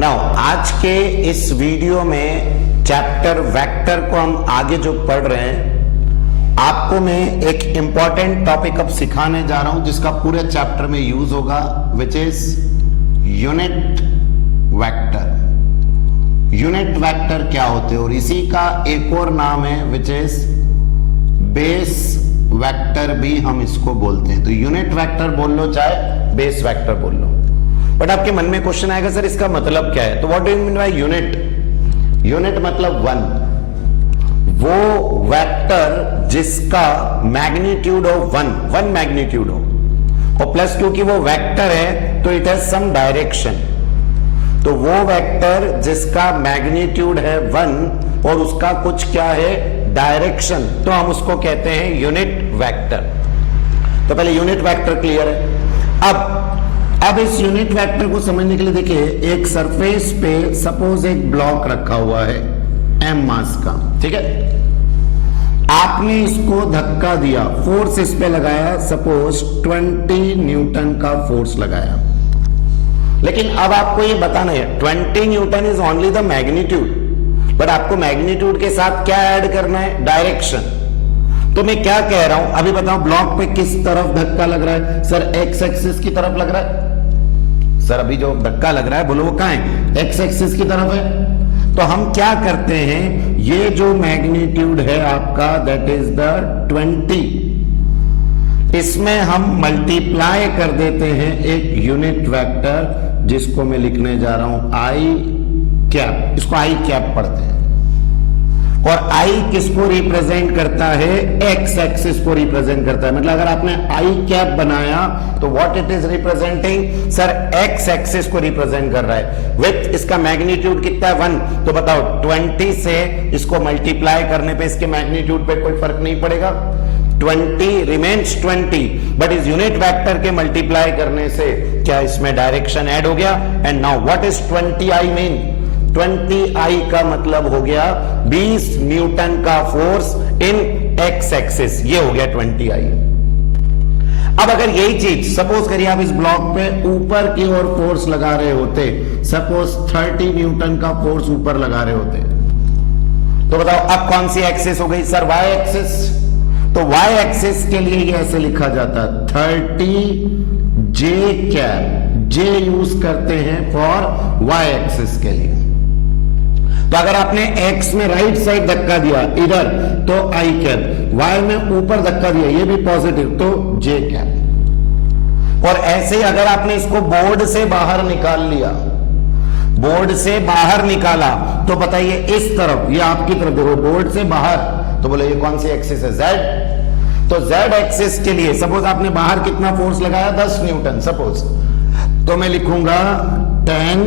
Now आज के इस वीडियो में चैप्टर वेक्टर को हम आगे जो पढ़ रहे हैं, आपको मैं एक इंपॉर्टेंट टॉपिक अब सिखाने जा रहा हूं जिसका पूरे चैप्टर में यूज होगा, which is unit vector. Unit vector क्या होते हैं और इसी का एक और नाम है विच इज बेस वेक्टर भी हम इसको बोलते हैं। तो यूनिट वेक्टर बोल लो चाहे बेस वेक्टर बोल लो, बट आपके मन में क्वेश्चन आएगा सर इसका मतलब क्या है। तो what do you mean by unit? Unit मतलब वन, वो वेक्टर जिसका मैग्नीट्यूड हो वन मैग्नीट्यूड हो, और प्लस क्योंकि वो वेक्टर है तो इट हैज सम डायरेक्शन। तो वो वेक्टर जिसका मैग्नीट्यूड है वन और उसका कुछ क्या है, डायरेक्शन, तो हम उसको कहते हैं यूनिट वेक्टर। तो पहले यूनिट वेक्टर क्लियर है। अब इस यूनिट वेक्टर को समझने के लिए देखिए, एक सरफेस पे सपोज एक ब्लॉक रखा हुआ है m मास का, ठीक है। आपने इसको धक्का दिया, फोर्स इस पे लगाया, सपोज 20 न्यूटन का फोर्स लगाया, लेकिन अब आपको ये बताना है 20 Newton is only the magnitude, but आपको मैग्नीट्यूड के साथ क्या ऐड करना है, डायरेक्शन। तो मैं क्या कह रहा हूं, अभी बताओ ब्लॉक पे किस तरफ धक्का लग रहा है? सर एक्स एक्सिस की तरफ लग रहा है। सर अभी जो धक्का लग रहा है बोलो वो कहां है, एक्स एक्सिस की तरफ है। तो हम क्या करते हैं, ये जो मैग्नीट्यूड है आपका दैट इज द 20, इसमें हम मल्टीप्लाई कर देते हैं एक यूनिट वेक्टर जिसको मैं लिखने जा रहा हूं आई कैप। इसको आई कैप पढ़ते हैं, और आई किसको रिप्रेजेंट करता है, एक्स एक्सिस को रिप्रेजेंट करता है। मतलब अगर आपने आई कैप बनाया तो what it is representing, sir x axis को रिप्रेजेंट कर रहा है विथ इसका मैग्नीट्यूड कितना है, 1। तो बताओ 20 से इसको मल्टीप्लाई करने पे इसके मैग्नीट्यूड पे कोई फर्क नहीं पड़ेगा, 20 रिमेन्स 20, बट इस यूनिट वेक्टर के मल्टीप्लाई करने से क्या इसमें डायरेक्शन ऐड हो गया। And now what is 20 I mean, 20 आई का मतलब हो गया 20 न्यूटन का फोर्स इन एक्स एक्सिस, ये हो गया 20 आई। अब अगर यही चीज सपोज करिए आप इस ब्लॉक पे ऊपर की ओर फोर्स लगा रहे होते, सपोज 30 न्यूटन का फोर्स ऊपर लगा रहे होते, तो बताओ अब कौन सी एक्सिस हो गई, सर वाई एक्सिस। तो वाई एक्सिस के लिए ये ऐसे लिखा जाता है 30 जे कैप, जे यूज करते हैं फॉर वाई एक्सिस के लिए। तो अगर आपने x में राइट साइड धक्का दिया इधर तो आई कैप, y में ऊपर धक्का दिया ये भी पॉजिटिव तो j कैप। और ऐसे ही अगर आपने इसको बोर्ड से बाहर निकाल लिया, बोर्ड से बाहर निकाला, तो बताइए इस तरफ, ये आपकी तरफ देखो, बोर्ड से बाहर, तो बोले ये कौन सी एक्सिस है, z। तो z एक्सिस के लिए सपोज आपने बाहर कितना फोर्स लगाया, 10 न्यूटन सपोज, तो मैं लिखूंगा 10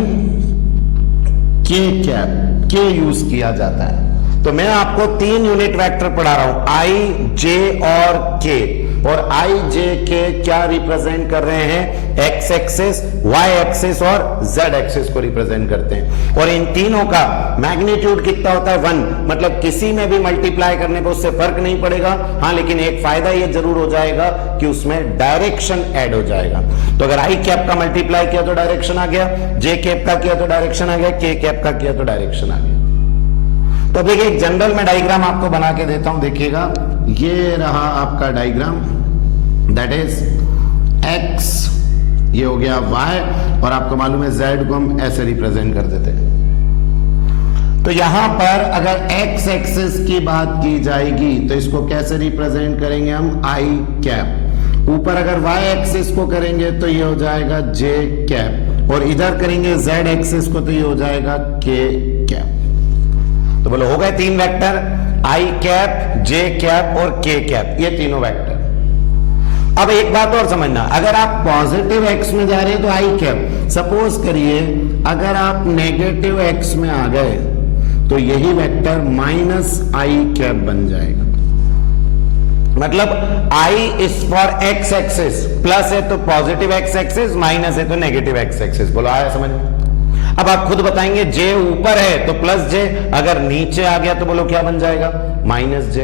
k कैप, के यूज किया जाता है। तो मैं आपको 3 यूनिट वेक्टर पढ़ा रहा हूं, आई जे और के, और आई जे के क्या रिप्रेजेंट कर रहे हैं, एक्स एक्सिस, वाई एक्सिस और जेड एक्सिस को रिप्रेजेंट करते हैं। और इन तीनों का मैग्नीट्यूड कितना होता है, 1। मतलब किसी में भी मल्टीप्लाई करने पर उससे फर्क नहीं पड़ेगा, हाँ, लेकिन एक फायदा ये जरूर हो जाएगा कि उसमें डायरेक्शन ऐड हो जाएगा। तो अगर आई कैप का मल्टीप्लाई किया तो डायरेक्शन आ गया, जे कैप का किया तो डायरेक्शन आ गया, के कैप का किया तो डायरेक्शन आ गया। तो देखिए एक जनरल में डायग्राम आपको बना के देता हूं, देखिएगा, ये रहा आपका डायग्राम, दैट इज एक्स, ये हो गया वाई, और आपको मालूम है जेड को हम ऐसे रिप्रेजेंट कर देते हैं। तो यहां पर अगर एक्स एक्सिस की बात की जाएगी तो इसको कैसे रिप्रेजेंट करेंगे हम, आई कैप। ऊपर अगर वाई एक्सिस को करेंगे तो ये हो जाएगा जे कैप, और इधर करेंगे जेड एक्सिस को तो ये हो जाएगा के कैप। तो बोलो हो गए 3 vector, i cap, J cap और के कैप, ये तीनों वेक्टर। अब एक बात और समझना, अगर आप पॉजिटिव एक्स में जा रहे हैं तो आई कैप, सपोज करिए अगर आप नेगेटिव एक्स में आ गए तो यही वेक्टर माइनस आई कैप बन जाएगा। मतलब i is for x axis, plus है तो पॉजिटिव एक्स एक्सिस, माइनस है तो नेगेटिव एक्स एक्सिस। बोलो आया समझ में? अब आप खुद बताएंगे, जे ऊपर है तो प्लस जे, अगर नीचे आ गया तो बोलो क्या बन जाएगा, माइनस जे।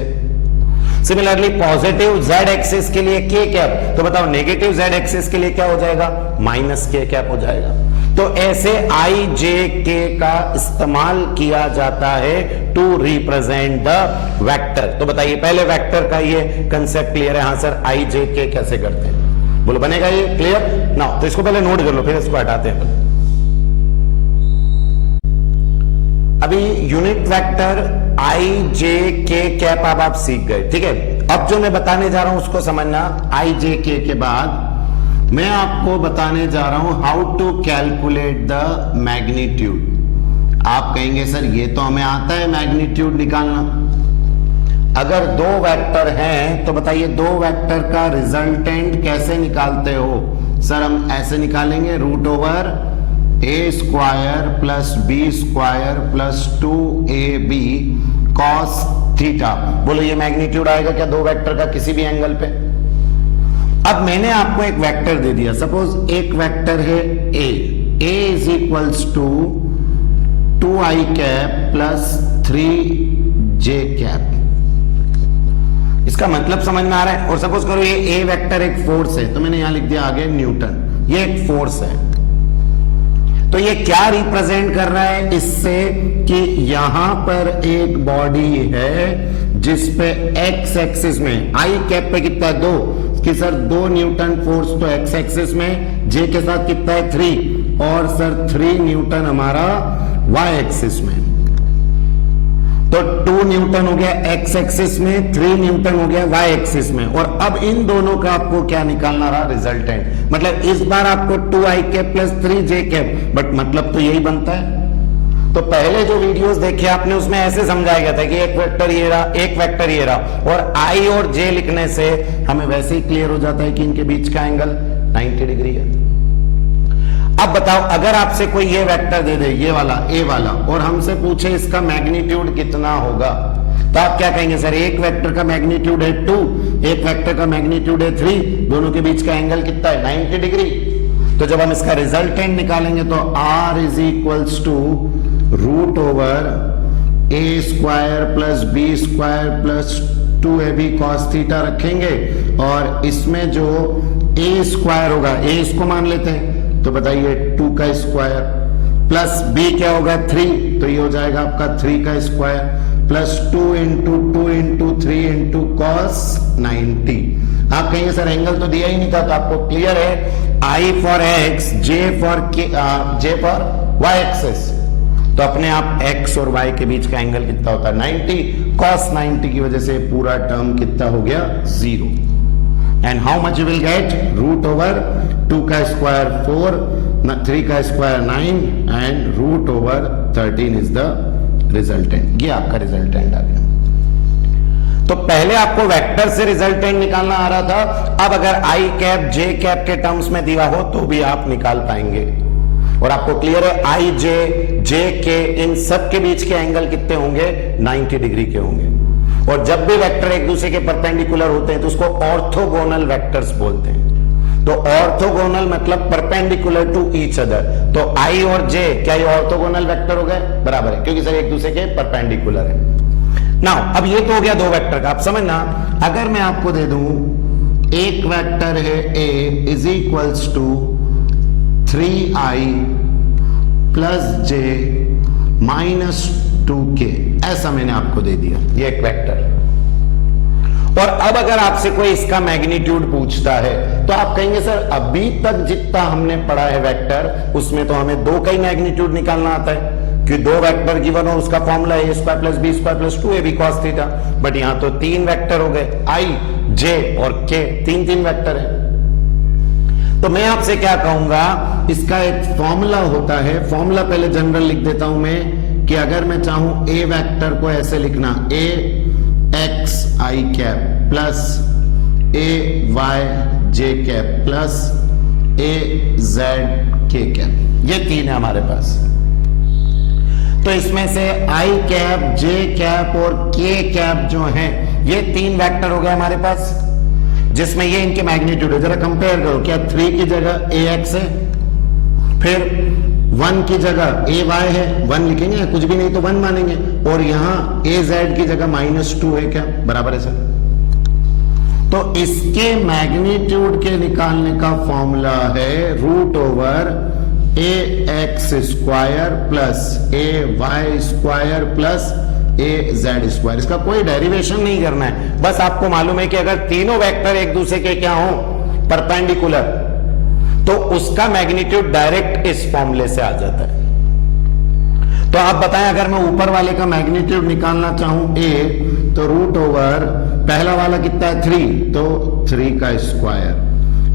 सिमिलरली पॉजिटिव जेड एक्सिस के लिए के कैप, तो बताओ नेगेटिव जेड एक्सिस के लिए क्या हो जाएगा, माइनस के कैप हो जाएगा। तो ऐसे आई जे के का इस्तेमाल किया जाता है टू रिप्रेजेंट द वेक्टर। तो बताइए पहले वेक्टर का ये कंसेप्ट क्लियर है? हाँ सर, आई जे के कैसे करते हैं, बोलो बनेगा ये क्लियर ना? तो इसको पहले नोट कर लो, फिर इसको हटाते हैं। अभी यूनिट वेक्टर आई जे के कैप अब आप सीख गए, ठीक है। अब जो मैं बताने जा रहा हूं उसको समझना। आई जे के के बाद मैं आपको बताने जा रहा हूं how to calculate the magnitude. आप कहेंगे सर ये तो हमें आता है मैग्नीट्यूड निकालना। अगर दो वेक्टर हैं तो बताइए दो वेक्टर का रिजल्टेंट कैसे निकालते हो? सर हम ऐसे निकालेंगे, रूट ओवर ए square plus B square plus 2ab cos theta. बोलो ये मैग्नीट्यूड आएगा क्या दो वेक्टर का किसी भी एंगल पे? अब मैंने आपको एक वेक्टर दे दिया, सपोज एक वेक्टर है a is equals to 2i cap plus 3j cap. इसका मतलब समझ में आ रहा है? और सपोज करो ये ए वेक्टर एक फोर्स है, तो मैंने यहां लिख दिया आगे न्यूटन, ये एक फोर्स है। तो ये क्या रिप्रेजेंट कर रहा है इससे कि यहां पर एक बॉडी है जिस पे एक्स एक्सिस में आई कैप पे कितना है 2 कि सर 2 न्यूटन फोर्स तो एक्स एक्सिस में, जे के साथ कितना है 3 और सर 3 न्यूटन हमारा वाई एक्सिस में। तो 2 न्यूटन हो गया एक्स एक्सिस में, 3 न्यूटन हो गया वाई एक्सिस में। और अब इन दोनों का आपको क्या निकालना रहा? रिजल्टेंट। मतलब इस बार आपको 2i cap plus 3j cap, but मतलब तो यही बनता है। तो पहले जो वीडियोस देखे आपने उसमें ऐसे समझाया गया था कि एक वेक्टर ये रहा, एक वेक्टर ये रहा, और i और j लिखने से हमें वैसे ही क्लियर हो जाता है कि इनके बीच का एंगल 90 डिग्री है। अब बताओ अगर आपसे कोई ये वेक्टर दे दे, ये वाला ए वाला, और हमसे पूछे इसका मैग्नीट्यूड कितना होगा, तो आप क्या कहेंगे? सर एक वेक्टर का मैग्नीट्यूड है 2, एक वेक्टर का मैग्नीट्यूड है 3, दोनों के बीच का एंगल कितना है 90 डिग्री। तो जब हम इसका रिजल्टेंट निकालेंगे तो r is equals to root over A square plus B square plus 2ab cos theta रखेंगे, और इसमें जो ए स्क्वायर होगा, ए इसको मान लेते हैं, तो बताइए 2 का स्क्वायर प्लस b क्या होगा 3, तो ये हो जाएगा आपका 3 का square plus 2 into 2 into 3 into cos 90। आप कहेंगे सर एंगल तो दिया ही नहीं था, तो आपको क्लियर है I for x, J for y axis, तो अपने आप x और y के बीच का एंगल कितना होता है 90, cos 90 की वजह से पूरा टर्म कितना हो गया 0। And how much you will get? Root over 2 का स्क्वायर 4, 3 का square 9 and root over 13 is the resultant. ये आपका रिजल्टेंट आ गया। तो पहले आपको वेक्टर से रिजल्टेंट निकालना आ रहा था, अब अगर आई कैप जे कैप के टर्म्स में दिया हो तो भी आप निकाल पाएंगे। और आपको क्लियर है आई जे के इन सब के बीच के एंगल कितने होंगे 90 डिग्री के होंगे। और जब भी वेक्टर एक दूसरे के परपेंडिकुलर होते हैं तो उसको ऑर्थोगोनल वेक्टर्स बोलते हैं। तो ऑर्थोगोनल मतलब परपेंडिकुलर टू ईच अदर। तो आई और जे क्या ये ऑर्थोगोनल वेक्टर हो गए? बराबर है, क्योंकि सर एक दूसरे के परपेंडिकुलर है। नाउ अब ये तो हो गया दो वेक्टर का। आप समझना, अगर मैं आपको दे दूं एक वेक्टर है a is equals to 3i plus j minus 2k, ऐसा मैंने आपको दे दिया, ये एक वेक्टर। और अब अगर आपसे कोई इसका मैग्नीट्यूड पूछता है तो आप कहेंगे सर अभी तक जितना हमने पढ़ा है वेक्टर उसमें तो हमें दो का ही मैग्नीट्यूड निकालना आता है कि दो वेक्टर गिवन हो, उसका फॉर्मूला है a square plus B square plus 2ab cos theta. But यहां तो तीन वेक्टर हो गए, i, j और k, तीन वेक्टर है। तो मैं आपसे क्या कहूंगा, इसका एक फॉर्मूला होता है। फॉर्मूला पहले जनरल लिख देता हूं मैं कि अगर मैं चाहूं a वेक्टर को ऐसे लिखना, a x i cap plus a y j cap plus a z k cap, ये तीन है हमारे पास। तो इसमें से i कैप, j कैप और k कैप जो है ये तीन वेक्टर हो गए हमारे पास, जिसमें ये इनके मैग्नीट्यूड है। जरा कंपेयर करो, क्या 3 की जगह ax है, फिर 1 की जगह ay है, 1 लिखेंगे, कुछ भी नहीं तो 1 मानेंगे, और यहां az की जगह -2 है, क्या बराबर है सर? तो इसके मैग्नीट्यूड के निकालने का फॉर्मूला है रूट ओवर ए एक्स स्क्वायर प्लस ए वाई स्क्वायर प्लस ए जेड स्क्वायर। इसका कोई डेरिवेशन नहीं करना है, बस आपको मालूम है कि अगर तीनों वेक्टर एक दूसरे के क्या हो, परपेंडिकुलर, तो उसका मैग्नीट्यूड डायरेक्ट इस फॉर्मूले से आ जाता है। तो आप बताएं, अगर मैं ऊपर वाले का मैग्नीट्यूड निकालना चाहूं a, तो रूट ओवर पहला वाला कितना है 3, तो 3 का स्क्वायर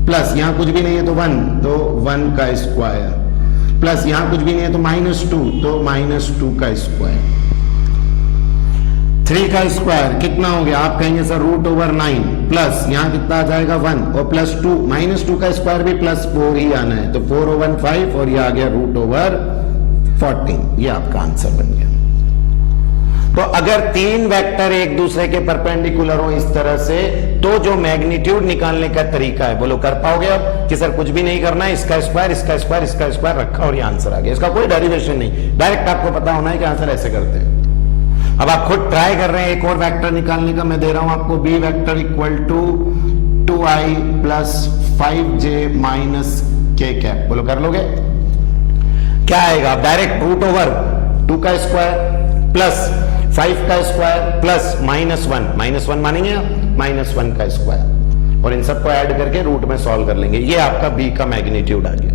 प्लस यहां कुछ भी नहीं है तो 1, तो 1 का स्क्वायर प्लस यहां कुछ भी नहीं है तो -2, तो -2 का स्क्वायर। 3 का स्क्वायर कितना हो गया, आप कहेंगे सर रूट ओवर 9 प्लस यहां कितना आ जाएगा 1 और प्लस 2, -2 का स्क्वायर भी प्लस 4 ही आना है, तो 4 ओवर 5 और ये आ गया रूट ओवर 14। ये आपका आंसर बन गया। तो अगर तीन वेक्टर एक दूसरे के परपेंडिकुलर हो इस तरह से, तो जो मैग्नीट्यूड निकालने का तरीका है, बोलो कर पाओगे अब कि सर कुछ भी नहीं करना है, इसका स्क्वायर इसका स्क्वायर इसका स्क्वायर रखा और ये आंसर आ गया। इसका कोई डेरिवेशन नहीं, डायरेक्ट आपको पता होना है कि आंसर ऐसे करते हैं। अब आप खुद ट्राई कर रहे हैं एक और वेक्टर निकालने का। मैं दे रहा हूं आपको B vector equal to 2i plus 5j minus k cap. बोलो कर लोगे? क्या आएगा? डायरेक्ट रूट ओवर 2 का स्क्वायर प्लस 5 का स्क्वायर प्लस -1 मानेंगे -1 का स्क्वायर, और इन सबको ऐड करके रूट में सॉल्व कर लेंगे। ये आपका बी का मैग्नीट्यूड आ गया।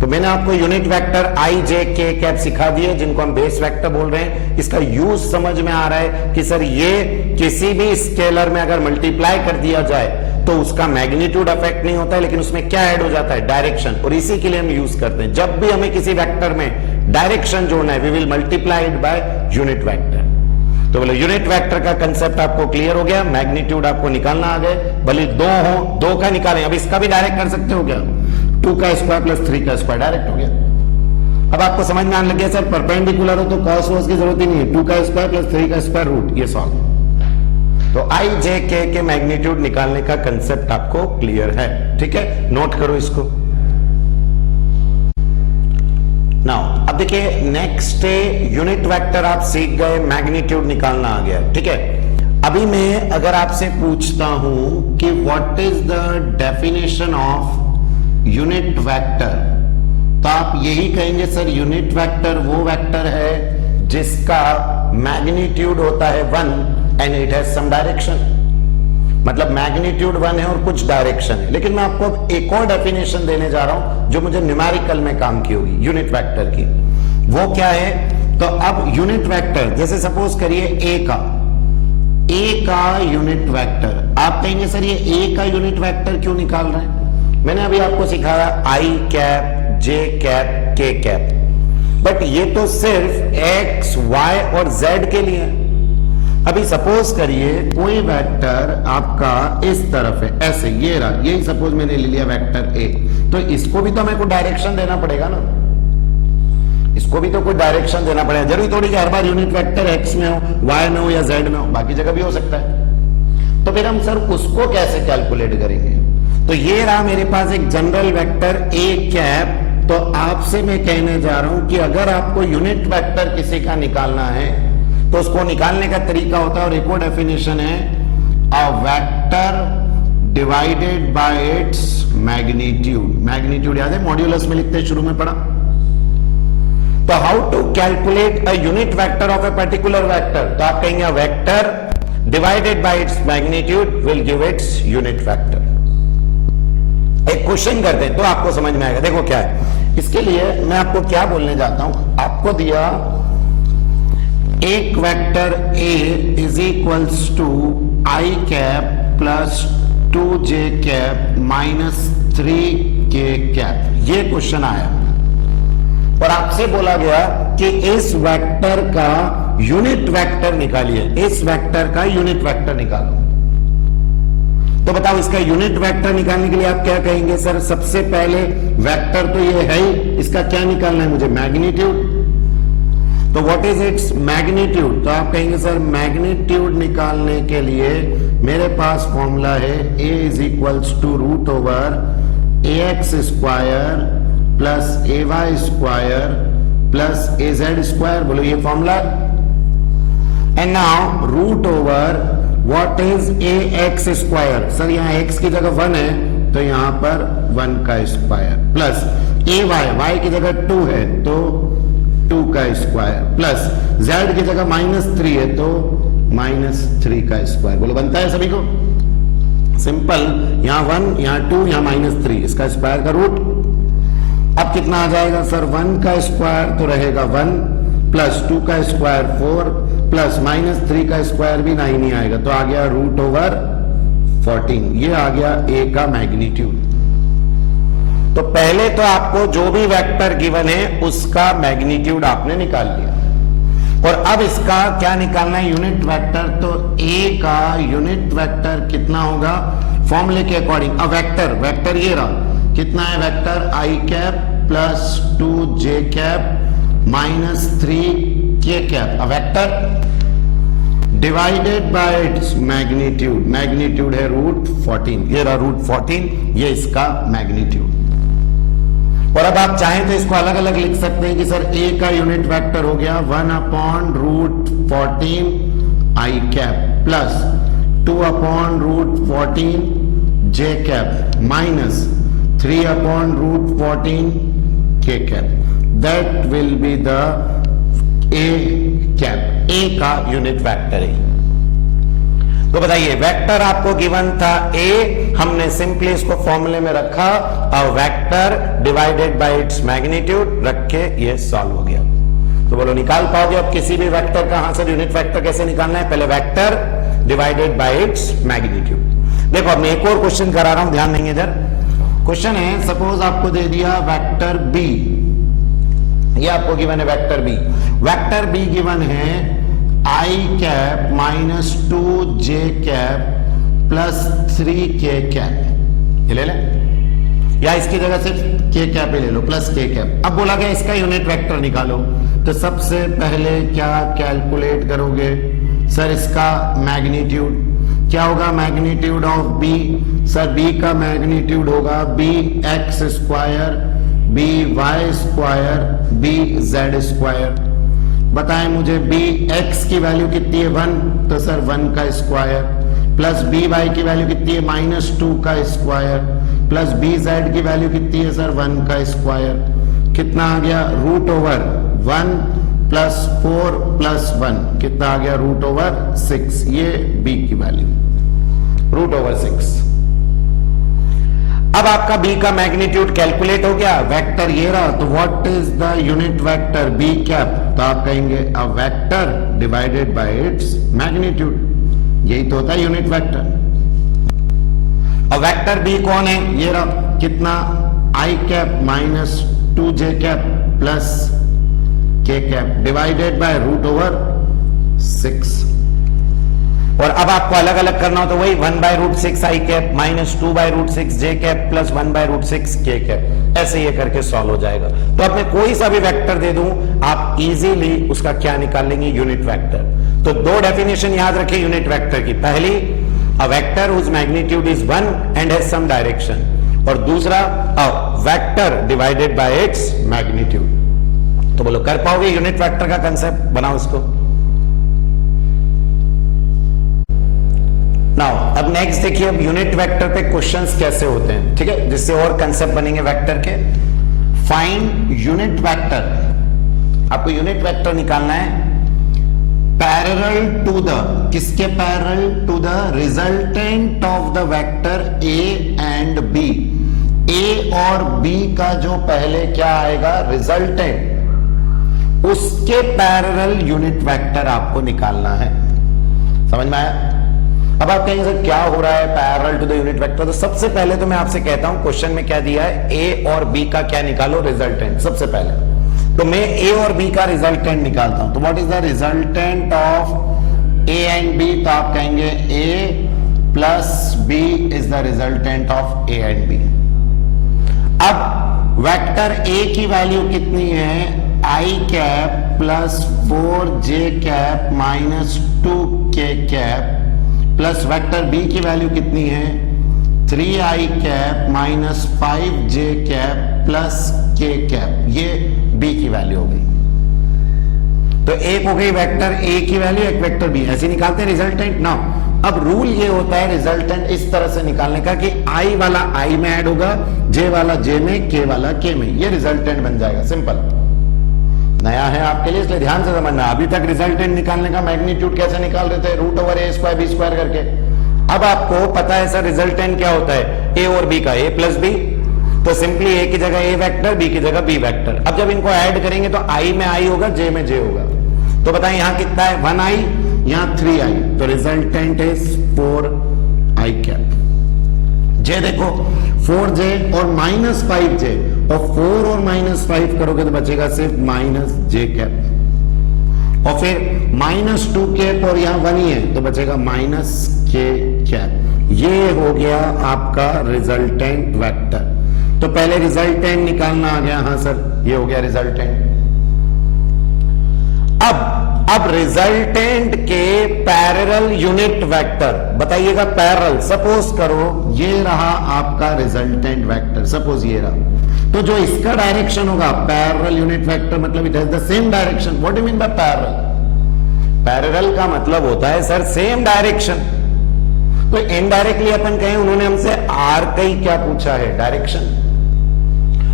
तो मैंने आपको यूनिट वेक्टर आई जे के कैप सिखा दिए, जिनको हम बेस वेक्टर बोल रहे हैं। इसका यूज समझ में आ रहा है कि सर ये किसी भी स्केलर में अगर मल्टीप्लाई कर दिया जाए तो उसका मैग्नीट्यूड अफेक्ट नहीं होता है, लेकिन उसमें क्या ऐड हो जाता है? डायरेक्शन। और इसी के लिए हम यूज करते हैं, जब भी हमें किसी वेक्टर में डायरेक्शन जोड़ना है, we will multiply it by unit vector. तो बोले यूनिट वेक्टर का कंसेप्ट आपको क्लियर हो गया, मैग्नीट्यूड आपको निकालना आ गए। भले 2 हो, 2 का निकालें, अब इसका भी डायरेक्ट कर सकते हो क्या? 2 का स्क्वायर प्लस 3 का स्क्वायर डायरेक्ट हो गया। अब आपको समझ में आने लग गया सर परपेंडिकुलर हो तो कॉस वॉस की जरूरत ही नहीं है, 2 का स्क्वायर प्लस 3 का स्क्वायर रूट, ये सॉल्व। तो आई जे के मैग्नीट्यूड निकालने का कंसेप्ट आपको क्लियर है, ठीक है? नोट करो इसको। नाउ अब देखिए नेक्स्ट यूनिट वेक्टर आप सीख गए, मैग्नीट्यूड निकालना आ गया, ठीक है? अभी मैं अगर आपसे पूछता हूं कि what is the definition of unit vector, तो आप यही कहेंगे सर यूनिट वेक्टर वो वेक्टर है जिसका मैग्नीट्यूड होता है 1 and it has some direction. मतलब मैग्नीट्यूड 1 है और कुछ डायरेक्शन है। लेकिन मैं आपको अब एक और डेफिनेशन देने जा रहा हूं जो मुझे न्यूमेरिकल में काम की होगी यूनिट वेक्टर की। वो क्या है? तो अब यूनिट वेक्टर, जैसे सपोज करिए ए का यूनिट वेक्टर, आप कहेंगे सर ये ए का यूनिट वेक्टर क्यों निकाल रहे हैं? मैंने अभी आपको सिखाया आई कैप जे कैप के कैप, बट ये तो सिर्फ एक्स वाई और जेड के लिए है। अभी सपोज करिए कोई वेक्टर आपका इस तरफ है, ऐसे ये रहा, यही सपोज मैंने ले लिया वेक्टर ए, तो इसको भी तो मेरे को डायरेक्शन देना पड़ेगा ना, इसको भी तो कोई डायरेक्शन देना पड़ेगा। जरूरी थोड़ी कि हर बार यूनिट वेक्टर एक्स में हो, वाई में हो या जेड में हो, बाकी जगह भी हो सकता है। तो फिर हम सर उसको कैसे कैलकुलेट करेंगे? तो ये रहा मेरे पास एक जनरल वेक्टर ए कैप। तो आपसे मैं कहने जा रहा हूं कि अगर आपको यूनिट वेक्टर किसी का निकालना है तो उसको निकालने का तरीका होता है, और एक और डेफिनेशन है, अ vector divided by its magnitude. Magnitude याद है, मॉड्यूलस में लिखते हैं, शुरू में पढ़ा। तो how to calculate a unit vector of a particular vector? तो आप कहेंगे vector divided by its magnitude will give its unit vector. एक क्वेश्चन करते हैं तो आपको समझ में आएगा। देखो क्या है, इसके लिए मैं आपको क्या बोलने जाता हूं, आपको दिया एक vector A is equals to I cap plus 2j cap minus 3k cap, ये क्वेश्चन आया और आपसे बोला गया कि इस वेक्टर का यूनिट वेक्टर निकालिए, इस वेक्टर का यूनिट वेक्टर निकालो। तो बताओ इसका यूनिट वेक्टर निकालने के लिए आप क्या कहेंगे? सर सबसे पहले वेक्टर तो ये है ही, इसका क्या निकालना है मुझे? मैग्नीट्यूड। तो व्हाट इज इट्स मैग्नीट्यूड? तो आप कहेंगे सर मैग्नीट्यूड निकालने के लिए मेरे पास फॉर्मूला है a is equals to root over ax square plus ay square plus az square. बोलो ये formula. And now root over what is ax square? Sir यहां x की जगह 1 है तो यहां पर 1 का स्क्वायर प्लस ए वाई की जगह 2 है तो 2 का स्क्वायर प्लस z की जगह -3 है तो -3 का स्क्वायर। बोलो बनता है सभी को? सिंपल, यहां 1 यहां 2 यहां -3, इसका स्क्वायर का रूट। अब कितना आ जाएगा सर? 1 का स्क्वायर तो रहेगा 1 प्लस 2 का स्क्वायर 4 प्लस -3 का स्क्वायर भी 9 ही आएगा तो आ गया √14। ये आ गया ए का मैग्नीट्यूड। तो पहले तो आपको जो भी वेक्टर गिवन है उसका मैग्नीट्यूड आपने निकाल लिया और अब इसका क्या निकालना है? Unit vector. तो ए का यूनिट वेक्टर कितना होगा? फॉर्मूले के अकॉर्डिंग। अब वेक्टर ये रहा, कितना है vector? I cap plus 2j cap -3k cap. अब vector divided by its magnitude है √14। ये रहा √14, ये इसका मैग्नीट्यूड। और अब आप चाहें तो इसको अलग अलग लिख सकते हैं कि सर ए का यूनिट वेक्टर हो गया 1/√14 i cap plus 2/√14 j cap minus 3/√14 k cap. That will be the a cap. A का यूनिट वेक्टर है। तो बताइए, वेक्टर आपको गिवन था ए, हमने सिंपली इसको फॉर्मूले में रखा और vector divided by its magnitude रख के ये सॉल्व हो गया। तो बोलो निकाल पाओगे अब किसी भी वेक्टर का? हाँ सर, यूनिट वेक्टर कैसे निकालना है? पहले vector divided by its magnitude. देखो अब मैं एक और क्वेश्चन करा रहा हूं, ध्यान देंगे इधर। क्वेश्चन है, सपोज आपको दे दिया वेक्टर बी, ये आपको गिवन है vector b. Vector b given है i cap -2j cap plus 3k cap. ये ले ले, या इसकी जगह सिर्फ k कैप ही ले लो, प्लस k कैप। अब बोला गया इसका यूनिट वेक्टर निकालो, तो सबसे पहले क्या कैलकुलेट करोगे? सर इसका मैग्नीट्यूड क्या होगा? Magnitude of b, sir b का मैग्नीट्यूड होगा bx square by square bz square. बताएं मुझे bx की वैल्यू कितनी है? 1, तो सर 1 का स्क्वायर प्लस by की वैल्यू कितनी है? -2 का स्क्वायर प्लस bz की वैल्यू कितनी है? सर 1 का स्क्वायर। कितना आ गया? √1 प्लस 4 प्लस 1 कितना आ गया? √6। ये b की वैल्यू √6। अब आपका b का मैग्नीट्यूड कैलकुलेट हो गया, वेक्टर ये रहा। तो what is the unit vector? b cap. तो आप कहेंगे अ vector divided by its magnitude. यही तो होता है यूनिट वेक्टर। अब वेक्टर b कौन है? ये रहा, कितना? i cap -2j cap plus k cap divided by √6। और अब आपको अलग अलग करना हो तो वही 1/√6 i cap -2/√6 j cap plus 1/√6 k cap. ऐसे ये करके सॉल्व हो जाएगा। तो अब मैं कोई सा भी वेक्टर दे दूं, आप इजीली उसका क्या निकाल लेंगे? Unit vector. तो दो डेफिनेशन याद रखें यूनिट वेक्टर की। पहली, a vector whose magnitude is 1 and has some direction, और दूसरा a vector divided by its magnitude. तो बोलो कर पाओगे यूनिट वेक्टर का कंसेप्ट? बनाओ इसको। नाउ अब नेक्स्ट देखिए, अब यूनिट वेक्टर पे क्वेश्चंस कैसे होते हैं, ठीक है, जिससे और कंसेप्ट बनेंगे वेक्टर के। Find unit vector. आपको यूनिट वेक्टर निकालना है पैरेलल टू द, किसके पैरेलल? To the resultant of the vector a and b. A और बी का जो पहले क्या आएगा? रिजल्टेंट, उसके पैरेलल यूनिट वेक्टर आपको निकालना है। समझ में आया? अब आप कहेंगे सर क्या हो रहा है parallel to the unit vector? तो सबसे पहले तो मैं आपसे कहता हूं, क्वेश्चन में क्या दिया है? ए और बी का क्या निकालो? रिजल्टेंट। सबसे पहले तो मैं ए और बी का रिजल्टेंट निकालता हूं। तो what is the resultant of a and b? तो आप कहेंगे a plus b is the resultant of a and b. अब वेक्टर ए की वैल्यू कितनी है? I cap plus 4j cap -2k cap plus vector B की value कितनी है? 3i cap -5j cap plus k cap. ये b की वैल्यू हो गई। तो एक हो गई वेक्टर a की वैल्यू, एक वेक्टर b। ऐसे निकालते हैं रिजल्टेंट ना। अब रूल ये होता है रिजल्टेंट इस तरह से निकालने का कि आई वाला आई में ऐड होगा, जे वाला जे में, के वाला के में, ये रिजल्टेंट बन जाएगा। सिंपल, नया है आपके लिए इसलिए ध्यान से समझना। अभी तक रिजल्टेंट निकालने का मैग्नीट्यूड कैसे निकाल रहे थे, रूट ओवर ए स्क्वायर बी स्क्वायर करके। अब आपको पता है सर रिजल्टेंट क्या होता है, ए और बी का, ए प्लस बी, तो सिंपली ए की जगह ए वेक्टर, बी की जगह बी वेक्टर। अब जब इनको ऐड करेंगे तो आई में आई होगा, जे में जे होगा। तो बताएं यहां कितना है, 1i, यहां 3i, तो रिजल्टेंट इज 4i कैप। जे देखो 4j और -5j, और 4 और -5 करोगे तो बचेगा सिर्फ -j कैप, और फिर -2 कैप और यहां 1 ही है तो बचेगा -k कैप। ये हो गया आपका रिजल्टेंट वेक्टर। तो पहले रिजल्टेंट निकालना आ गया, हाँ सर ये हो गया रिजल्टेंट। अब रिजल्टेंट के पैरेलल यूनिट वेक्टर बताइएगा, पैरेलल। सपोज करो ये रहा आपका रिजल्टेंट वेक्टर, सपोज ये रहा, तो जो इसका डायरेक्शन होगा पैरेलल यूनिट वेक्टर, मतलब it has the same direction. What do you mean by parallel? Parallel का मतलब होता है सर सेम डायरेक्शन। तो इनडायरेक्टली अपन कहें, उन्होंने हमसे आर का ही क्या पूछा है, डायरेक्शन।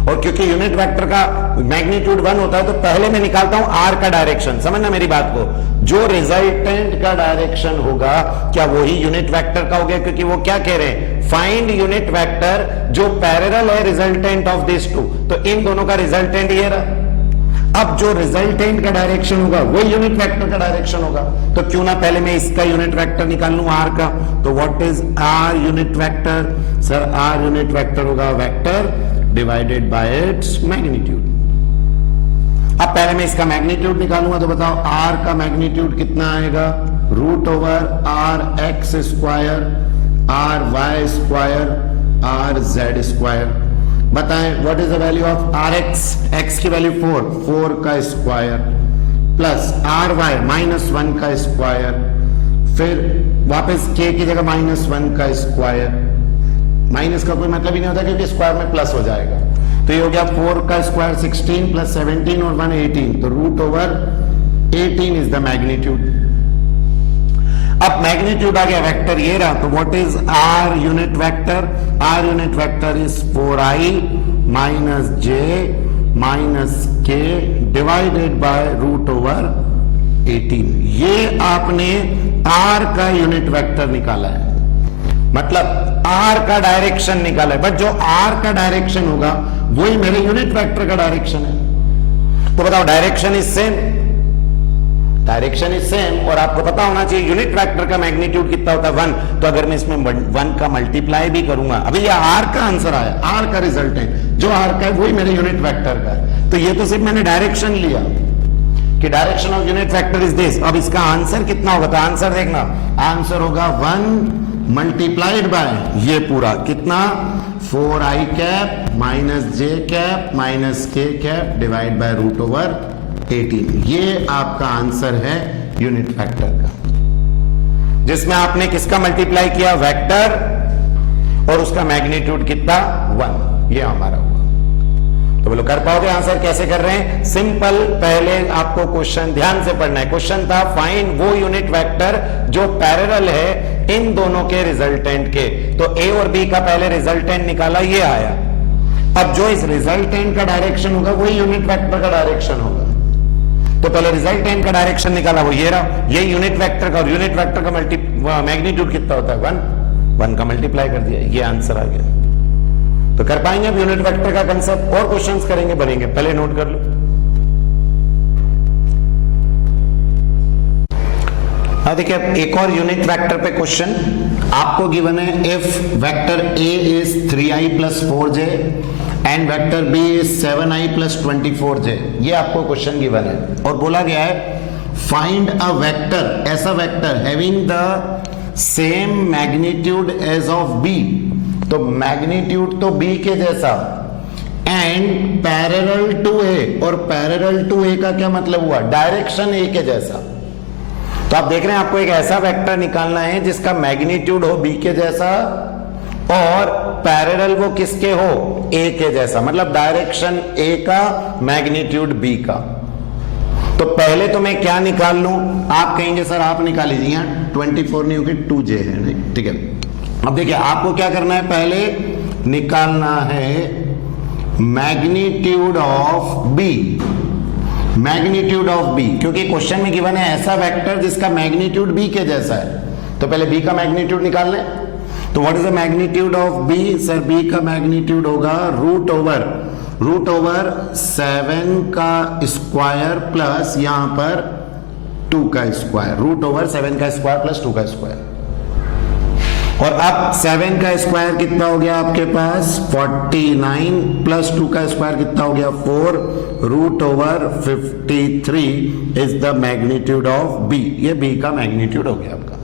और क्योंकि यूनिट वेक्टर का मैग्नीट्यूड 1 होता है तो पहले मैं निकालता हूं आर का डायरेक्शन। समझना मेरी बात को, जो रिजल्टेंट का डायरेक्शन होगा क्या वही यूनिट वेक्टर का हो गया, क्योंकि वो क्या कह रहे हैं, फाइंड यूनिट वेक्टर जो पैरेलल है रिजल्टेंट ऑफ दिस टू। तो इन दोनों का रिजल्टेंट ये रहा। अब जो रिजल्टेंट का डायरेक्शन होगा वो यूनिट वेक्टर का डायरेक्शन होगा, तो क्यों ना पहले मैं इसका यूनिट वेक्टर निकाल लूं आर का। तो what is are unit vector? Sir r unit vector होगा vector divided by its magnitude. अब पहले मैं इसका मैग्नीट्यूड निकालूंगा, तो बताओ आर का मैग्नीट्यूड कितना आएगा, root over r x square, r y square, r z square. बताएं what is the value of r x? X की वैल्यू 4 का स्क्वायर, प्लस आर वाई -1 का स्क्वायर, फिर वापस के की जगह -1 का स्क्वायर। माइनस का कोई मतलब ही नहीं होता क्योंकि स्क्वायर में प्लस हो जाएगा। तो ये हो गया 4 का स्क्वायर 16 प्लस 17 और 1 18, तो root over 18 is the magnitude. अब मैग्नीट्यूड आ गया, वेक्टर ये रहा, तो what is are unit vector? Our unit vector is 4i -j -k divided by root over 18। ये आपने आर का यूनिट वेक्टर निकाला है, मतलब आर का डायरेक्शन निकाला है। बट जो आर का डायरेक्शन होगा वही मेरे यूनिट वेक्टर का डायरेक्शन है। तो बताओ direction is same, direction is same, और आपको पता होना चाहिए यूनिट वेक्टर का मैग्नीट्यूड कितना होता है 1। तो अगर मैं इसमें 1 का मल्टीप्लाई भी करूंगा, अभी ये आर का आंसर आया, आर का रिजल्टेंट जो आर का है वही मेरे यूनिट वेक्टर का है। तो ये तो सिर्फ मैंने डायरेक्शन लिया कि direction of unit vector is this. अब इसका आंसर कितना होगा, तो आंसर देखना, आंसर होगा 1 मल्टीप्लाइड बाय ये पूरा कितना, 4i cap -j cap -k cap divide by root over 18। ये आपका आंसर है यूनिट वेक्टर का, जिसमें आपने किसका मल्टीप्लाई किया, वेक्टर, और उसका मैग्नीट्यूड कितना 1। ये हमारा हुआ। तो बोलो कर पाओगे आंसर? कैसे कर रहे हैं, सिंपल। पहले आपको क्वेश्चन ध्यान से पढ़ना है। क्वेश्चन था फाइंड वो यूनिट वेक्टर जो पैरेलल है इन दोनों के रिजल्टेंट के। तो ए और बी का पहले रिजल्टेंट निकाला, ये आया। अब जो इस रिजल्टेंट का डायरेक्शन होगा वही यूनिट वेक्टर का डायरेक्शन होगा। तो पहले रिजल्टेंट का डायरेक्शन निकाला, वो ये रहा, ये यूनिट वेक्टर का, और यूनिट वेक्टर का मैग्नीट्यूड कितना होता है 1 का मल्टीप्लाई कर दिया, ये आंसर आ गया। तो कर पाएंगे अब यूनिट वेक्टर का कंसेप्ट, और क्वेश्चंस करेंगे, बनेंगे, पहले नोट कर लो। अब देखिए एक और यूनिट वेक्टर पे क्वेश्चन आपको गिवन है, if vector A is 3i + 4j and vector B is 7i + 24j। ये आपको क्वेश्चन गिवन है और बोला गया है फाइंड अ वेक्टर, ऐसा vector having the same magnitude as of B. तो मैग्नीट्यूड तो बी के जैसा एंड पैरेलल टू ए, और पैरेलल टू ए का क्या मतलब हुआ, डायरेक्शन ए के जैसा। तो आप देख रहे हैं आपको एक ऐसा वेक्टर निकालना है जिसका मैग्नीट्यूड हो बी के जैसा और पैरेलल वो किसके हो, ए के जैसा, मतलब डायरेक्शन ए का मैग्नीट्यूड बी का। तो पहले तो मैं क्या निकाल लूं, आप कहेंगे सर आप निकाल लीजिए, 24 नहीं होगी 2j है, नहीं ठीक है। अब देखिए आपको क्या करना है, पहले निकालना है magnitude of B, magnitude of B, क्योंकि क्वेश्चन में गिवन है ऐसा वेक्टर जिसका मैग्नीट्यूड बी के जैसा है, तो पहले बी का मैग्नीट्यूड निकाल लें। तो what is the magnitude of B? Sir B का मैग्नीट्यूड होगा रूट ओवर 7 का स्क्वायर प्लस यहां पर 2 का स्क्वायर, रूट ओवर 7 का स्क्वायर प्लस 2 का स्क्वायर। और अब 7 का स्क्वायर कितना हो गया आपके पास 49 प्लस 2 का स्क्वायर कितना हो गया 4, root over 53 is the magnitude of B. ये बी का मैग्नीट्यूड हो गया आपका।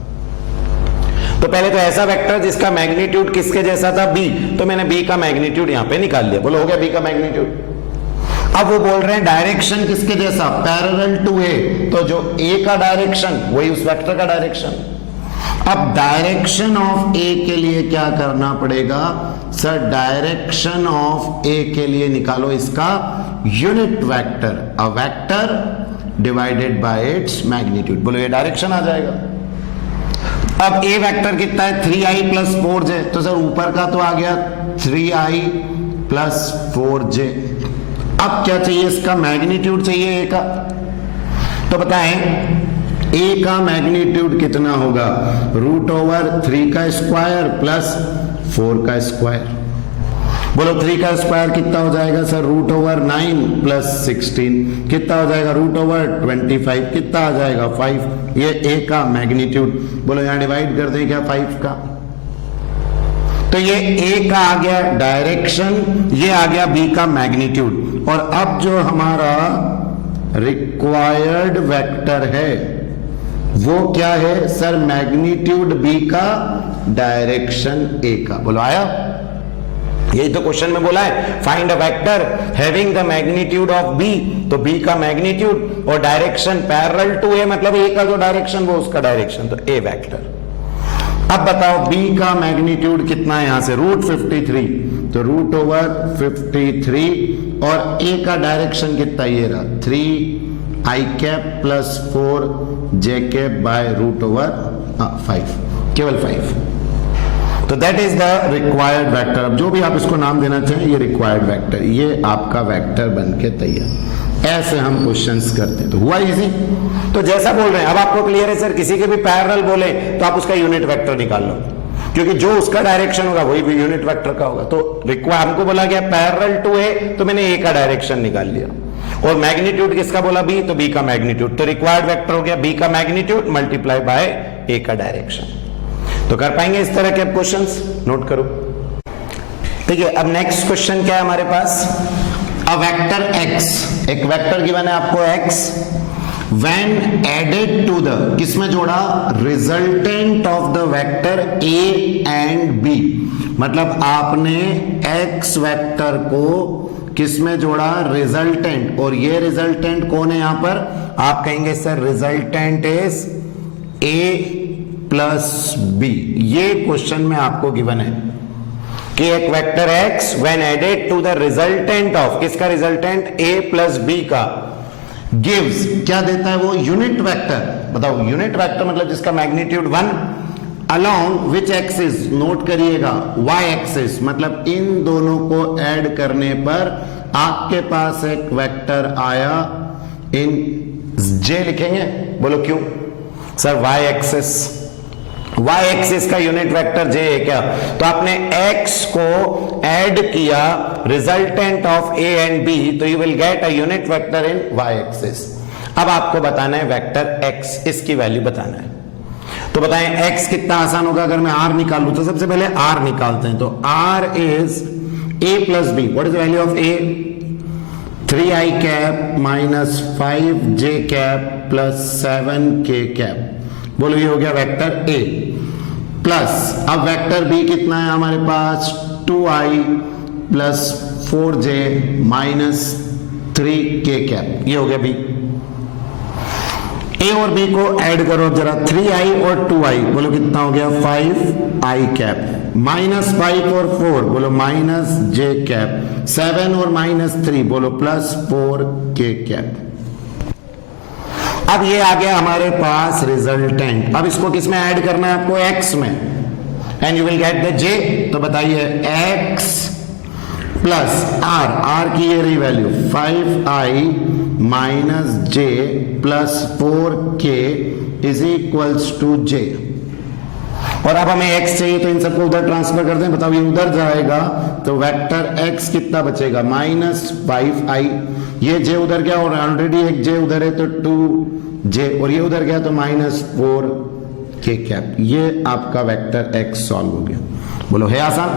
तो पहले तो ऐसा वेक्टर जिसका मैग्नीट्यूड किसके जैसा था बी, तो मैंने बी का मैग्नीट्यूड यहां पे निकाल लिया। बोलो हो गया बी का मैग्नीट्यूड। अब वो बोल रहे हैं डायरेक्शन किसके जैसा, पैरेलल टू ए, तो जो ए का डायरेक्शन वही उस वेक्टर का डायरेक्शन। अब डायरेक्शन ऑफ ए के लिए क्या करना पड़ेगा सर, डायरेक्शन ऑफ ए के लिए निकालो इसका unit vector, a vector divided by its magnitude. बोलो ये डायरेक्शन आ जाएगा। अब ए वेक्टर कितना है 3i प्लस 4j, तो सर ऊपर का तो आ गया 3i प्लस 4j। अब क्या चाहिए, इसका मैग्नीट्यूड चाहिए ए का। तो बताएं ए का मैग्नीट्यूड कितना होगा, रूट ओवर 3 का स्क्वायर प्लस 4 का स्क्वायर। बोलो 3 का स्क्वायर कितना हो जाएगा सर, रूट ओवर 9 प्लस 16 कितना हो जाएगा, रूट ओवर 25 कितना आ जाएगा 5। ये ए का मैग्नीट्यूड। बोलो यहां डिवाइड कर दें क्या 5 का, तो ये ए का आ गया डायरेक्शन, ये आ गया बी का मैग्नीट्यूड। और अब जो हमारा रिक्वायर्ड वेक्टर है वो क्या है सर, मैग्नीट्यूड बी का डायरेक्शन ए का। बोलो आया, यही तो क्वेश्चन में बोला है find a vector having the magnitude of B, तो बी का मैग्नीट्यूड और डायरेक्शन पैरेलल टू ए, मतलब ए का जो डायरेक्शन वो उसका डायरेक्शन, तो ए वेक्टर। अब बताओ बी का मैग्नीट्यूड कितना है, यहां से रूट 53, तो रूट ओवर 53 और ए का डायरेक्शन कितना ये रहा 3i cap plus 4j cap by root over 5, केवल 5। तो that is the required vector. अब जो भी आप इसको नाम देना चाहें, ये रिक्वायर्ड वेक्टर, ये आपका वेक्टर बनके तैयार। ऐसे हम क्वेश्चंस करते हैं, तो हुआ इजी। तो जैसा बोल रहे हैं अब आपको क्लियर है सर, किसी के भी पैरेलल बोले तो आप उसका यूनिट वेक्टर निकाल लो, क्योंकि जो उसका डायरेक्शन होगा वही भी यूनिट वेक्टर का होगा। तो रिक्वायर हमको बोला गया पैरेलल टू ए, तो मैंने ए का डायरेक्शन निकाल लिया। और मैग्नीट्यूड किसका बोला बी, तो बी का मैग्नीट्यूड। तो रिक्वायर्ड वेक्टर हो गया बी का मैग्नीट्यूड मल्टीप्लाई बाय ए का डायरेक्शन। तो कर पाएंगे इस तरह के क्वेश्चंस, नोट करो। ठीक है, अब नेक्स्ट क्वेश्चन क्या है हमारे पास, अ वेक्टर x, एक वेक्टर गिवन है आपको x, when added to the, किसमें जोड़ा, resultant of the vector a and b, मतलब आपने x वेक्टर को किसमें जोड़ा, रिजल्टेंट। और ये रिजल्टेंट कौन है यहां पर, आप कहेंगे sir resultant is a plus B. ये क्वेश्चन में आपको गिवन है कि एक vector x when added to the resultant of, किसका रिजल्टेंट a प्लस बी का, गिव्स, क्या देता है वो, यूनिट वेक्टर। बताओ यूनिट वेक्टर मतलब जिसका magnitude 1 along which axis, note करिएगा y एक्सिस, मतलब इन दोनों को ऐड करने पर आपके पास एक वेक्टर आया इन j लिखेंगे। बोलो क्यों sir, y axis, y axis का यूनिट वेक्टर j है क्या, तो आपने x को ऐड किया resultant of a and b, तो you will get a unit vector in y axis. अब आपको बताना है वेक्टर x, इसकी वैल्यू बताना है। तो बताएं x कितना आसान होगा, अगर मैं r निकालूं तो सबसे पहले r निकालते हैं। तो r is a plus b, what is the value of a, 3i cap minus 5j cap plus 7k cap. बोलो ये हो गया वेक्टर a, प्लस अब वेक्टर b कितना है हमारे पास, 2i plus 4j minus 3k cap, ये हो गया b। a और b को ऐड करो जरा, 3i और 2i, बोलो कितना हो गया 5i कैप, माइनस 5 और 4, बोलो माइनस j कैप, 7 और माइनस 3, बोलो प्लस 4k कैप। अब ये आ गया हमारे पास रिजल्टेंट। अब इसको किस में ऐड करना है आपको? x में, and you will get the j। तो बताइए x प्लस r की ये रही value 5i minus j plus 4k is equals to j। और अब हमें x चाहिए तो इन सबको उधर ट्रांसफर कर दें। बताओ ये उधर जाएगा तो वेक्टर x कितना बचेगा? Minus 5i। ये j उधर गया और ऑलरेडी एक j उधर है तो 2j, और ये उधर गया तो माइनस 4k कैप। ये आपका वेक्टर x सॉल्व हो गया। बोलो है आसान?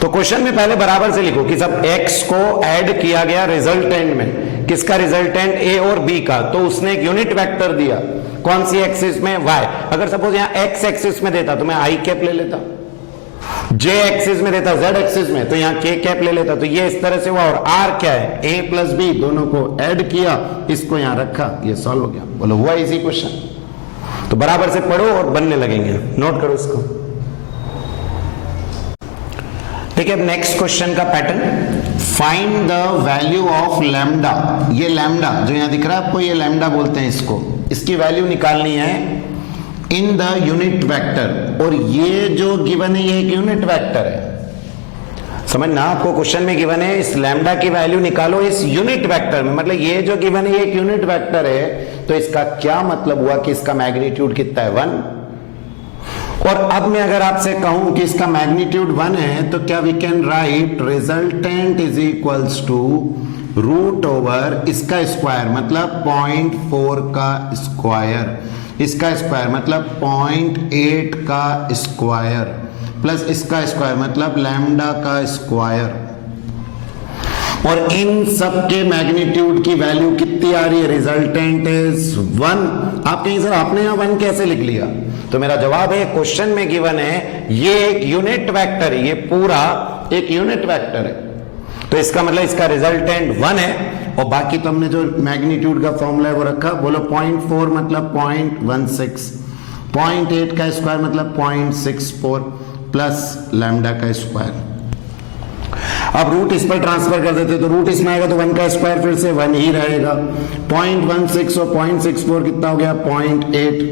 तो क्वेश्चन में पहले बराबर से लिखो कि सब x को ऐड किया गया रिजल्टेंट में। किसका रिजल्टेंट? a और b का। तो उसने एक यूनिट वेक्टर दिया। कौन सी एक्सिस में? y। अगर सपोज यहां x एक्सिस में देता तो मैं i कैप ले लेता, j एक्सिस में देता z एक्सिस में तो यहां k कैप ले लेता। तो ये इस तरह से हुआ। और r क्या है? a प्लस b, दोनों को ऐड किया, इसको यहां रखा, ये सॉल्व हो गया। बोलो हुआ इजी क्वेश्चन? तो बराबर से पढ़ो और बनने लगेंगे। नोट करो इसको। ठीक है, नेक्स्ट क्वेश्चन का pattern, find the value of lambda. ये लैम्डा जो यहां दिख रहा है आपको, ये लैम्डा बोलते हैं इसको। इसकी वैल्यू निकालनी है इन द यूनिट वेक्टर। और ये जो गिवन है ये एक यूनिट वेक्टर है। समझना, आपको क्वेश्चन में गिवन है इस लैम्डा की वैल्यू निकालो इस यूनिट वेक्टर में। मतलब ये जो गिवन है ये एक यूनिट वेक्टर है, तो इसका क्या मतलब हुआ कि इसका मैग्नीट्यूड कितना है? 1। और अब मैं अगर आपसे कहूं कि इसका मैग्नीट्यूड 1 है तो क्या we can write resultant is equals to root over इसका स्क्वायर, मतलब 0.4 का स्क्वायर, इसका स्क्वायर मतलब 0.8 का स्क्वायर, प्लस इसका स्क्वायर मतलब लैम्डा का स्क्वायर। और इन सब के मैग्नीट्यूड की वैल्यू कितनी आ रही है? Resultant is 1। आप कहीं सर आपने यहां 1 कैसे लिख लिया? तो मेरा जवाब है क्वेश्चन में गिवन है ये एक यूनिट वेक्टर है, ये पूरा एक यूनिट वेक्टर है। तो इसका मतलब इसका रिजल्टेंट 1 है। और बाकी तो हमने जो मैग्नीट्यूड का फॉर्मूला है वो रखा। बोलो 0.4 मतलब 0.16, 0.8 का स्क्वायर मतलब 0.64 प्लस लैम्डा का स्क्वायर। अब रूट इस पर ट्रांसफर कर देते तो रूट इसमें आएगा तो 1 का स्क्वायर फिर से 1 ही रहेगा। 0.16 और 0.64 कितना हो गया? 0.8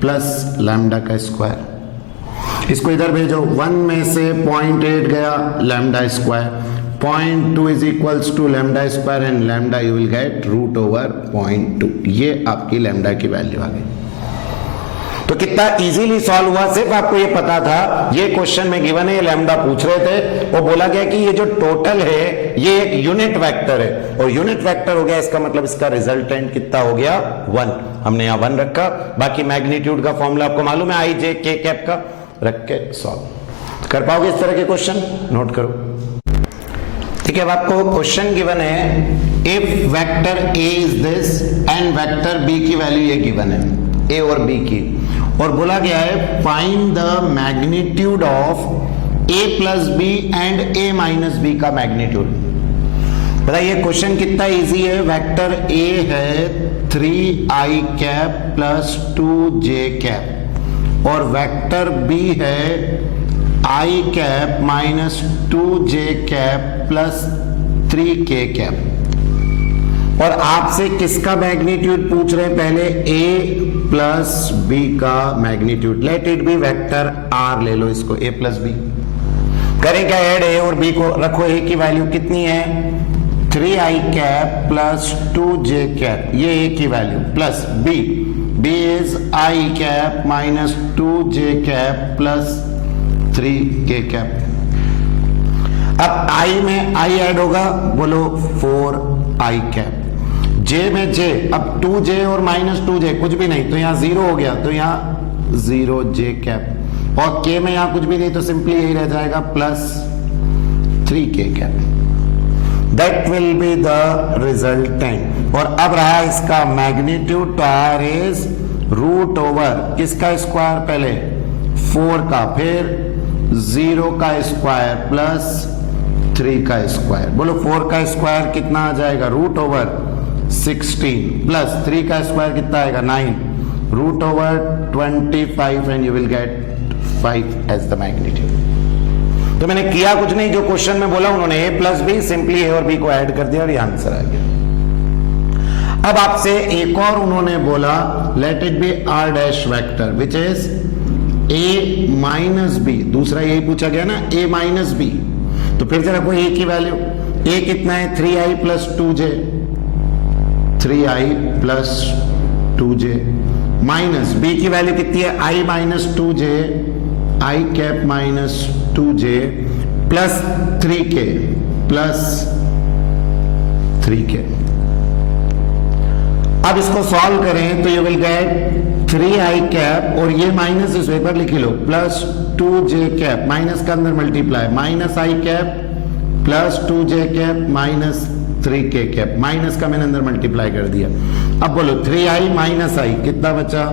प्लस लैम्डा का स्क्वायर। इसको इधर भेजो, 1 में से 0.8 गया lambda square, 0.2 is equals to lambda square and lambda you will get root over 0.2। ये आपकी लैम्डा की वैल्यू आ गई। तो कितना इजीली सॉल्व हुआ, सिर्फ आपको ये पता था ये क्वेश्चन में गिवन है, लैम्डा पूछ रहे थे और बोला गया कि ये जो टोटल है ये एक यूनिट वेक्टर है। और यूनिट वेक्टर हो गया इसका मतलब इसका रिजल्टेंट कितना हो गया? 1। हमने यहां 1 रखा। बाकी मैग्नीट्यूड का फॉर्मूला आपको मालूम है, आई जे के कैप का, रख के सॉल्व कर पाओगे इस तरह के क्वेश्चन। नोट करो। ठीक है, अब आपको क्वेश्चन गिवन है if vector A is this and vector B की वैल्यू ये गिवन है, ए और बी की, और बोला गया है find the magnitude of A plus B and A minus B का मैग्नीट्यूड। बताइए क्वेश्चन कितना इजी है। वेक्टर ए है 3i cap plus 2j cap और वेक्टर बी है i cap minus 2j cap plus 3k cap. और आपसे किसका मैग्नीट्यूड पूछ रहे हैं? पहले a प्लस बी का magnitude. Late it B vector r, ले लो इसको a प्लस बी। करें क्या? ऐड a और b को रखो। a की वैल्यू कितनी है? 3i cap plus 2j cap, ये a की value, plus b is i cap minus 2j cap plus 3k cap. अब i में i ऐड होगा, बोलो 4i कैप। j में j, अब 2j और माइनस 2j कुछ भी नहीं तो यहां 0 हो गया तो यहां 0j कैप। और k में यहां कुछ भी नहीं तो सिंपली यही रह जाएगा plus 3k cap. That will be the resultant. और अब रहा इसका मैग्नीट्यूड, तो r इज रूट ओवर किसका स्क्वायर? पहले 4 का, फिर 0 का स्क्वायर प्लस 3 का स्क्वायर। बोलो 4 का स्क्वायर कितना आ जाएगा? रूट ओवर 16 प्लस 3 का स्क्वायर कितना आएगा? 9 root over 25 and you will get 5 as the magnitude. तो मैंने किया कुछ नहीं, जो क्वेश्चन में बोला उन्होंने a plus B, simply a और b को ऐड कर दिया और ये आंसर आ गया। अब आपसे एक और उन्होंने बोला let it be R dash vector which is A minus B, दूसरा यही पूछा गया ना, ए माइनस बी। तो फिर से रखो ए की वैल्यू, ए कितना है 3i plus 2j, 3i plus 2j minus B की वैल्यू कितनी है i minus 2j, i cap minus 2j plus 3k plus 3k। अब इसको सॉल्व करें तो you will gate 3i cap और ये माइनस इस पेपर लिख लो प्लस 2j कैप, माइनस का अंदर multiply, minus i cap plus 2j cap minus 3k cap, minus का मैंने अंदर मल्टीप्लाई कर दिया। अब बोलो 3i माइनस i कितना बचा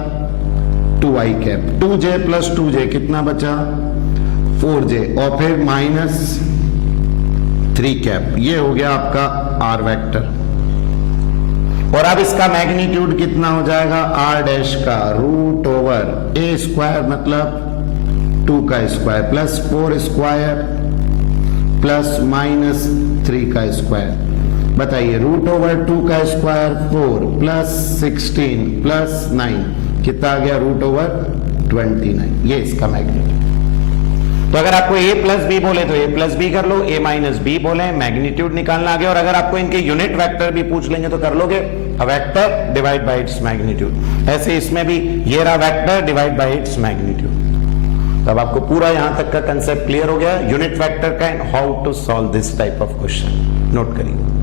2i cap, 2j plus 2j कितना बचा 4j और फिर माइनस 3 कैप। ये हो गया आपका r वेक्टर। और अब इसका मैग्नीट्यूड कितना हो जाएगा r डैश का रूट ओवर a स्क्वायर मतलब 2 का square plus 4 square plus minus 3 का स्क्वायर। बताइए रूट ओवर 2 का स्क्वायर 4 प्लस 16 प्लस 9 कितना आ गया रूट ओवर 29। ये इसका मैग्नीट्यूड। तो अगर आपको a प्लस बी बोले तो a प्लस बी कर लो, a माइनस बी बोले मैग्नीट्यूड निकालना आ गया। और अगर आपको इनके यूनिट वेक्टर भी पूछ लेंगे तो कर लोगे, vector divide by its magnitude. ऐसे इसमें भी ये रहा vector divide by its magnitude. तब आपको पूरा यहां तक का कंसेप्ट क्लियर हो गया यूनिट वेक्टर का and how to solve this type of question. Note करिए।